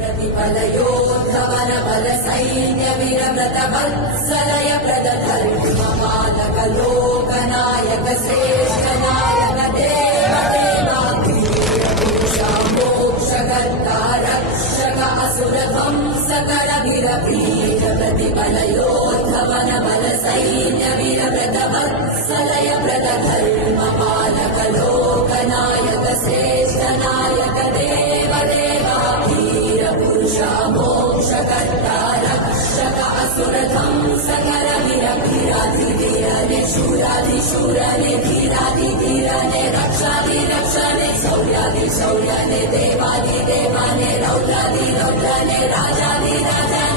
प्रतिपलयोद्धवन बल सैन्य वीरव्रत वत्सलय प्रदधर्ममालक लोकनायक श्रेष्ठ नायक देव देवाधीरपुरुषा मोक्षकर्ता रक्षक असुर ध्वंसकर वीरवीर प्रतिपलयोद्धवन बल सैन्य वीरव्रत वत्सलय प्रदधर्ममालक लोकनायक श्रेष्ठ नायक देव देवाधीरपुरुषा मोक्षकर्ता रक्षक असुर ध्वंसकर वीरवीराधिवीरने शूराधिशूरने धीराधिधीरने रक्षाधिरक्षणे शौर्याधिशौर्यने देवाधिदेवाने रौद्राधिरौद्रने राजाधिराजने